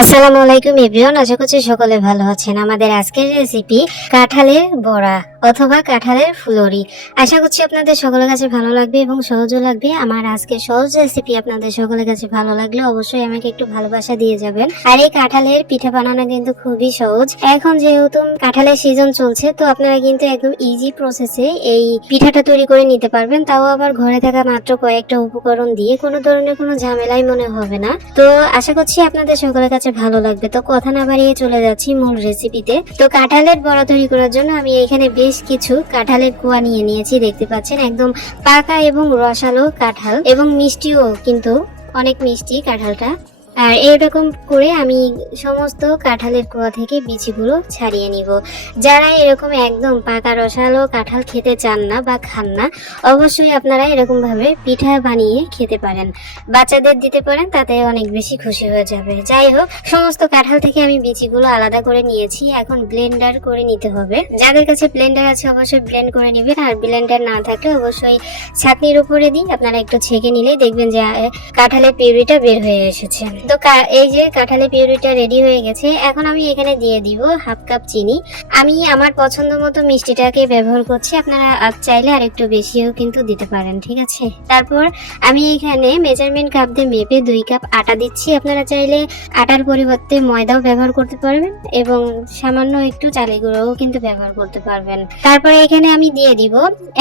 আসসালামু আলাইকুম এভরিওয়ান, আশা করছি সকলে ভালো আছেন। আমাদের আজকের রেসিপি কাঁঠালের বড়া অথবা কাঁঠালের ফুলুরি। আশা করছি আপনাদের সকলের কাছে ভালো লাগবে এবং সহজও লাগবে। আমার আজকের সহজ রেসিপি আপনাদের সকলের কাছে ভালো লাগলে অবশ্যই আমাকে একটু ভালোবাসা দিয়ে যাবেন। আর এই কাঁঠালের পিঠা বানানো কিন্তু খুবই সহজ। এখন যেহেতু কাঁঠালের সিজন চলছে, তো আপনারা কিন্তু একদম ইজি প্রসেসে এই পিঠাটা তৈরি করে নিতে পারবেন, তাও আবার ঘরে থাকা মাত্র কয়েকটা উপকরণ দিয়ে। কোনো ধরনের কোনো ঝামেলাই মনে হবে না। তো আশা করছি আপনাদের সকলের কাছে ভালো লাগবে। তো কথা না বাড়িয়ে চলে যাচ্ছি মূল রেসিপিতে। তো কাঁঠালের বড়া তৈরি করার জন্য আমি এখানে বেশ কিছু কাঁঠালের কোয়া নিয়ে নিয়েছি। দেখতে পাচ্ছেন একদম পাকা এবং রসালো কাঁঠাল, এবং মিষ্টিও কিন্তু অনেক মিষ্টি কাঁঠালটা। আর এরকম করে আমি সমস্ত কাঁঠালের কোয়া থেকে বিচিগুলো ছাড়িয়ে নিব। যারা এরকম একদম পাকা রসালো কাঁঠাল খেতে চান না বা খান না, অবশ্যই আপনারা এরকম ভাবে পিঠা বানিয়ে খেতে পারেন, বাচ্চাদের দিতে পারেন, তাতে অনেক বেশি খুশি হয়ে যাবে। যাই হোক, সমস্ত কাঁঠাল থেকে আমি বিচিগুলো আলাদা করে নিয়েছি। এখন ব্লেন্ডার করে নিতে হবে। যাদের কাছে ব্লেন্ডার আছে অবশ্যই ব্লেন্ড করে নেবেন, আর ব্লেন্ডার না থাকলে অবশ্যই ছাঁকনির উপরে দিই আপনারা একটু ছেঁকে নিলেই দেখবেন যে কাঁঠালের পিউরিটা বের হয়ে এসেছে। তো এই যে কাঁঠালের পিউরিটা রেডি হয়ে গেছে। এখন আমি এখানে দিয়ে দিব হাফ কাপ চিনি। আমি আমার পছন্দ মতো মিষ্টিটাকে ব্যবহার করছি, আপনারা চাইলে আর একটু বেশিও কিন্তু দিতে পারেন, ঠিক আছে। তারপর আমি এখানে মেজারমেন্ট কাপ দিয়ে মেপে 2 কাপ আটা দিচ্ছি। আপনারা চাইলে আটার পরিবর্তে ময়দাও ব্যবহার করতে পারবেন এবং সামান্য একটু চালের গুঁড়োও কিন্তু ব্যবহার করতে পারবেন। তারপরে এখানে আমি দিয়ে দিব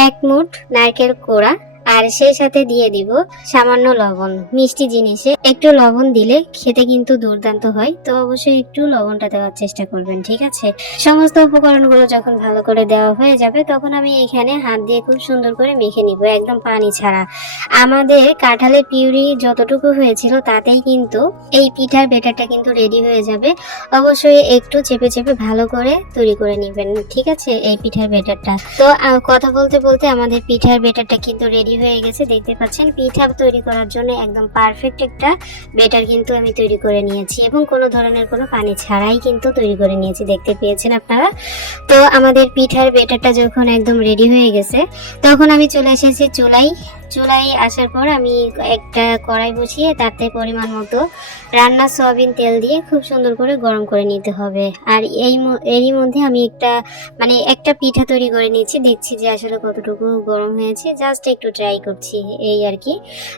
1 মুঠ নারকেল কোড়া, আর সেই সাথে দিয়ে দিব সামান্য লবণ। মিষ্টি জিনিসে একটু লবণ দিলে খেতে কিন্তু দুর্দান্ত হয়, তো অবশ্যই একটু লবণটা দেওয়ার চেষ্টা করবেন, ঠিক আছে। সমস্ত উপকরণগুলো যখন ভালো করে দেওয়া হয়ে যাবে, তখন আমি এখানে হাত দিয়ে খুব সুন্দর করে মেখে নিব, একদম পানি ছাড়া। আমাদের কাঁঠালের পিউরি যতটুকু হয়েছিল তাতেই কিন্তু এই পিঠার ব্যাটারটা কিন্তু রেডি হয়ে যাবে। অবশ্যই একটু চেপে চেপে ভালো করে তৈরি করে নেবেন, ঠিক আছে, এই পিঠার ব্যাটারটা। তো কথা বলতে বলতে আমাদের পিঠার ব্যাটারটা কিন্তু রেডি হয়ে গেছে। দেখতে পাচ্ছেন পিঠা তৈরি করার জন্য একদম পারফেক্ট একটা ব্যাটার কিন্তু আমি তৈরি করে নিয়েছি, এবং কোনো ধরনের কোনো পানি ছাড়াই কিন্তু তৈরি করে নিয়েছি, দেখতে পেয়েছেন আপনারা। তো আমাদের পিঠার ব্যাটারটা যখন একদম রেডি হয়ে গেছে, তখন আমি চলে এসেছি চুলায় আসার পর আমি একটা কড়াই বসিয়ে তাতে পরিমাণ মতো রান্নার সয়াবিন তেল দিয়ে খুব সুন্দর করে গরম করে নিতে হবে। আর এরই মধ্যে আমি একটা পিঠা তৈরি করে নিয়েছি। দেখছি যে আসলে কতটুকু গরম হয়েছে, জাস্ট একটু ট্রাই করছি, এই আর কি।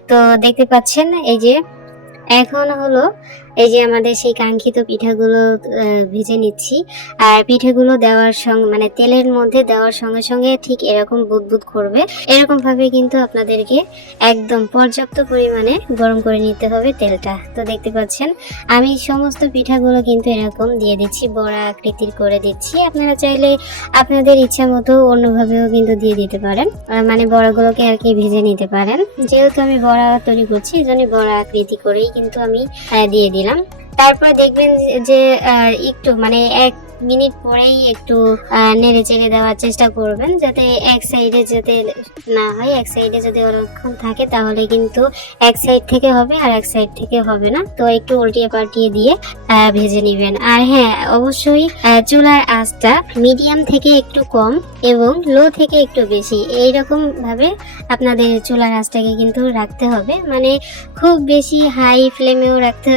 তো দেখতে পাচ্ছেন এই যে এখন হলো এই যে আমাদের সেই কাঙ্ক্ষিত পিঠাগুলো ভেজে নিচ্ছি। আর পিঠাগুলো দেওয়ার সঙ্গে তেলের মধ্যে দেওয়ার সঙ্গে সঙ্গে ঠিক এরকম বুদবুদ করবে, এরকম ভাবে কিন্তু আপনাদেরকে একদম পর্যাপ্ত পরিমাণে গরম করে নিতে হবে তেলটা। তো দেখতে পাচ্ছেন আমি সমস্ত পিঠাগুলো কিন্তু এরকম দিয়ে দিচ্ছি, বড়া আকৃতির করে দিচ্ছি। আপনারা চাইলে আপনাদের ইচ্ছা মতো অন্যভাবেও কিন্তু দিয়ে দিতে পারেন, বড়াগুলোকে আর কি ভেজে নিতে পারেন। যেহেতু আমি বড়া তৈরি করছি, এই জন্য বড়া আকৃতি করেই কিন্তু আমি দিয়ে দিলাম। তারপর দেখবেন যে একটু 1 মিনিট পরেই একটু নেড়ে চেড়ে দেওয়ার চেষ্টা করবেন, যাতে এক সাইডে যাতে না হয়। এক সাইডে যদি অনেকক্ষণ থাকে তাহলে কিন্তু এক সাইড থেকে হবে আর এক সাইড থেকে হবে না। তো একটু উল্টিয়ে পাল্টিয়ে দিয়ে ভেজে নেবেন। আর হ্যাঁ, অবশ্যই চুলার আঁচটা মিডিয়াম থেকে একটু কম এবং লো থেকে একটু বেশি, এইরকম ভাবে আপনাদের চুলার আঁচটাকে কিন্তু রাখতে হবে। খুব বেশি হাই ফ্লেমেও রাখতে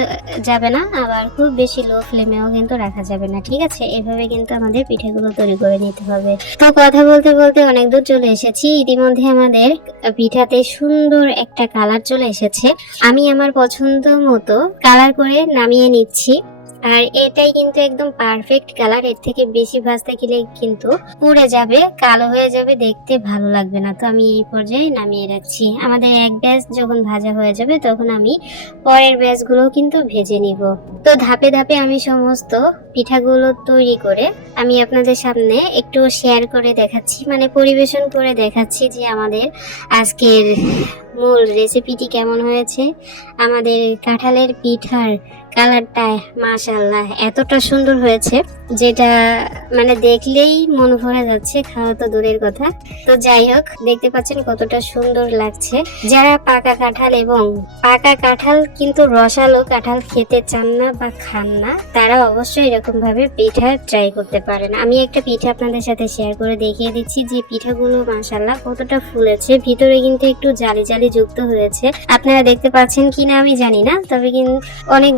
যাবে না, আবার খুব বেশি লো ফ্লেমেও কিন্তু রাখা যাবে না, ঠিক আছে। এভাবে কিন্তু আমাদের পিঠাগুলো তৈরি করে নিতে হবে। তো কথা বলতে বলতে অনেক দূর চলে এসেছি। ইতিমধ্যে আমাদের পিঠাতে সুন্দর একটা কালার চলে এসেছে। আমি আমার পছন্দ মতো কালার করে নামিয়ে নিচ্ছি। আর এটাই কিন্তু একদম পারফেক্ট কালার। এর থেকে বেশি ভাজতে গেলে কিন্তু পুড়ে যাবে, কালো হয়ে যাবে, দেখতে ভালো লাগবে না। তো আমি এই পর্যায়ে নামিয়ে রাখছি। আমাদের এক ব্যাচ যখন ভাজা হয়ে যাবে, তখন আমি পরের ব্যাচগুলো কিন্তু ভেজে নিব। তো ধাপে ধাপে আমি সমস্ত পিঠাগুলো তৈরি করে আমি আপনাদের সামনে একটু শেয়ার করে দেখাচ্ছি, পরিবেশন করে দেখাচ্ছি যে আমাদের আজকের মূল রেসিপিটি কেমন হয়েছে। আমাদের কাঁঠালের পিঠার কালারটা মাশাআল্লাহ এতটা সুন্দর হয়েছে, যেটা দেখলেই মন ভরে যাচ্ছে, খাওয়া তো দূরের কথা। তো যাই হোক, দেখতে পাচ্ছেন কতটা সুন্দর লাগছে। যারা পাকা কাঁঠাল কিন্তু রসালো কাঁঠাল খেতে চান না বা খান না, তারা অবশ্যই এরকম ভাবে পিঠা ট্রাই করতে পারেন। আমি একটা পিঠা আপনাদের সাথে শেয়ার করে দেখিয়ে দিচ্ছি যে পিঠাগুলো মাশাআল্লাহ কতটা ফুলেছে, ভিতরে কিন্তু একটু জালি জালি যুক্ত হয়েছে। আপনারা দেখতে পাচ্ছেন কিনা আমি জানি না, তবে কিন্তু অনেক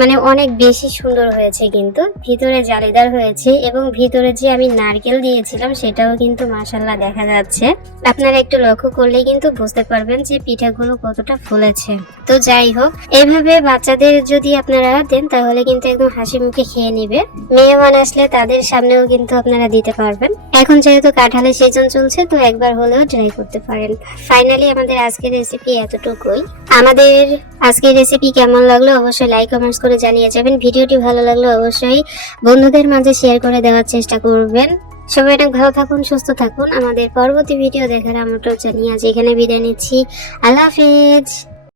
মানে অনেক বেশি সুন্দর হয়েছে, কিন্তু ভিতরে জালিদার হয়েছে এবং ভিতরে যে আমি নারকেল দিয়েছিলাম সেটাও কিন্তু মাশাআল্লাহ দেখা যাচ্ছে। আপনারা একটু লক্ষ্য করলে কিন্তু বুঝতে পারবেন যে পিঠাগুলো কতটা ফুলেছে। তো যাই হোক, এভাবে বাচ্চাদের যদি আপনারা দেন তাহলে কিন্তু একদম হাসি মুখে খেয়ে নিবে। মেহমান আসলে তাদের সামনেও কিন্তু আপনারা দিতে পারবেন। এখন যেহেতু কাঁঠালের সিজন চলছে, তো একবার হলেও ট্রাই করতে পারেন। ফাইনালি আমাদের আজকের রেসিপি এতটুকুই। আমাদের আজকের রেসিপি কেমন লাগলো অবশ্যই লাইক কমেন্টস করে জানিয়ে যাবেন। ভিডিওটি ভালো লাগলে অবশ্যই বন্ধুদের মাঝে শেয়ার করে দেওয়ার চেষ্টা করবেন। সবাই অনেক ভালো থাকুন, সুস্থ থাকুন। আমাদের পরবর্তী ভিডিও দেখার আমন্ত্রণ জানিয়ে আজ এখানে বিদায় নিচ্ছি। আল্লাহ হাফেজ।